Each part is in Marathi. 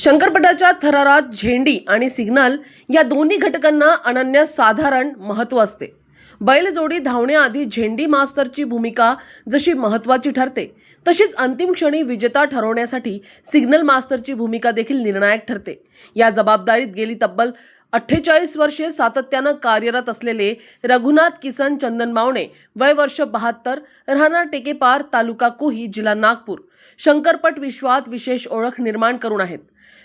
शंकरपटाच्या थरारात झेंडी आणि सिग्नल या दोन्ही घटकांना अनन्यसाधारण महत्त्व असते. बैलजोडी धावण्याआधी झेंडी मास्तरची भूमिका जशी महत्त्वाची ठरते, तशीच अंतिम क्षणी विजेता ठरवण्यासाठी सिग्नल मास्तरची भूमिका देखील निर्णायक ठरते. या जबाबदारीत गेली तब्बल 48 वर्षे सातत्यानं कार्यरत असलेले रघुनाथ किसन चंदनमावणे, वय वर्ष 72, राहणार टेकेपार, तालुका कोही, जिल्हा नागपूर, शंकरपट विश्वात विशेष ओळख निर्माण करून आहेत.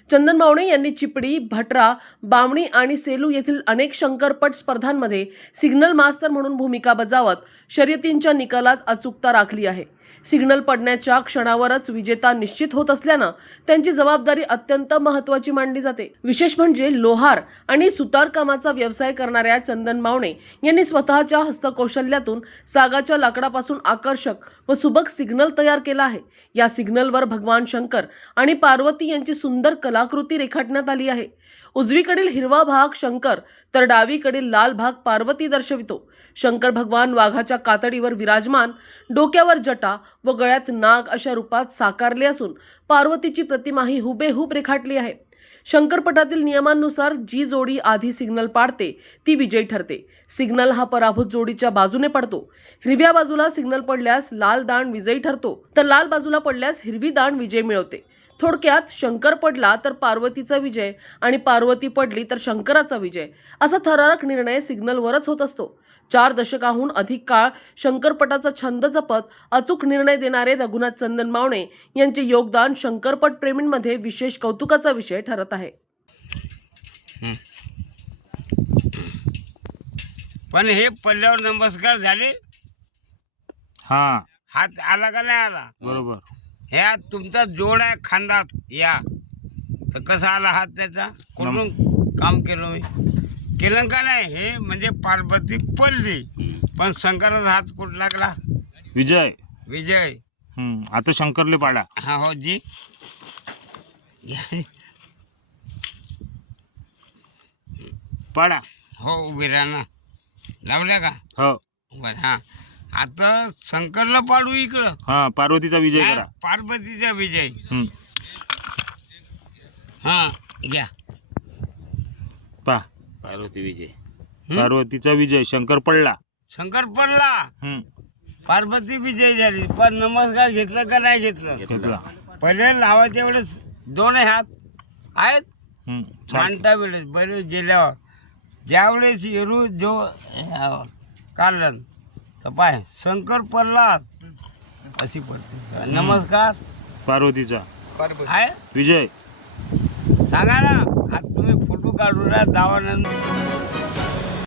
चंदनमावणे यांनी चिपडी, भटरा, बामणी आणि सेलू येथील अनेक शंकरपट स्पर्धांमध्ये सिग्नल मास्तर म्हणून भूमिका बजावत शर्यतींच्या निकालात अचूकता राखली आहे. सिग्नल पडण्याच्या क्षणावरच विजेता निश्चित होत असल्यानं त्यांची जबाबदारी अत्यंत महत्त्वाची मानली जाते. विशेष म्हणजे लोहार आणि सुतारकामाचा व्यवसाय करणाऱ्या चंदनमावणे यांनी स्वतःच्या हस्तकौशल्यातून सागाच्या लाकडापासून आकर्षक व सुबक सिग्नल तयार केला आहे. या सिग्नलवर भगवान शंकर आणि पार्वती यांची सुंदर कलाकृती रेखाटण्यात आली आहे. उजवीकडील हिरवा भाग शंकर तर डावीकडील लाल भाग पार्वती दर्शवितो. शंकर भगवान वाघाच्या कातडीवर विराजमान, डोक्यावर जटा व गळ्यात नाग अशा रूपात साकारले असून पार्वतीची प्रतिमाही हुबेहूब रेखाटली आहे. शंकरपटातील नियमांनुसार जी जोडी आधी सिग्नल पाडते ती विजयी ठरते. सिग्नल हा पराभूत जोडीच्या बाजूने पडतो. हिरव्या बाजूला सिग्नल पडल्यास लाल दाण विजयी ठरतो, तर लाल बाजूला पडल्यास हिरवी दाण विजय मिळवते. थोडक्यात शंकर पडला तर पार्वतीचा विजय आणि पार्वती पडली तर शंकराचा विजय असा थरारक निर्णय सिग्नलवरच होत असतो. 4 दशकाहून अधिक काळ शंकरपटाचा छंद जपत अचूक निर्णय देणारे रघुनाथ चंदनमावणे यांचे योगदान शंकरपट प्रेमींमध्ये विशेष कौतुकाचा विषय ठरत आहे. पण हे पडल्यावर नमस्कार झाले, हा हात आला का नाही आला? बरोबर. ह्या तुमचा जोड आहे खांदात या, तर कसा आला हात त्याचा? कुठून काम केलं मी केलं का नाही? हे म्हणजे पार्वती पडली पण शंकराचा हात कुठं लागला? विजय. विजय. आता शंकरले पाडा. हा हो जी. पाडा. हो उभी राहा. लावल्या का? हो. बरं. हा आता शंकरला पाडू इकडं. हा पार्वतीचा विजय हा, करा. पार्वतीचा विजय. हा घ्या. पा पार्वती विजय. पार्वतीचा विजय. शंकर पडला. शंकर पडला, पार्वती विजय झाली. पण नमस्कार घेतलं का नाही घेतलं? घेतला. पहिले लावायच्या वेळेस दोन हात आहेत सारखे. मांडता वेळेस पहिले गेल्यावर ज्यावेळेस येरू जो काढलं तर पाय शंकर पडला अशी पडते. नमस्कार पार्वतीचा आहे विजय. सांगा ना. आता तुम्ही फोटो काढून दावा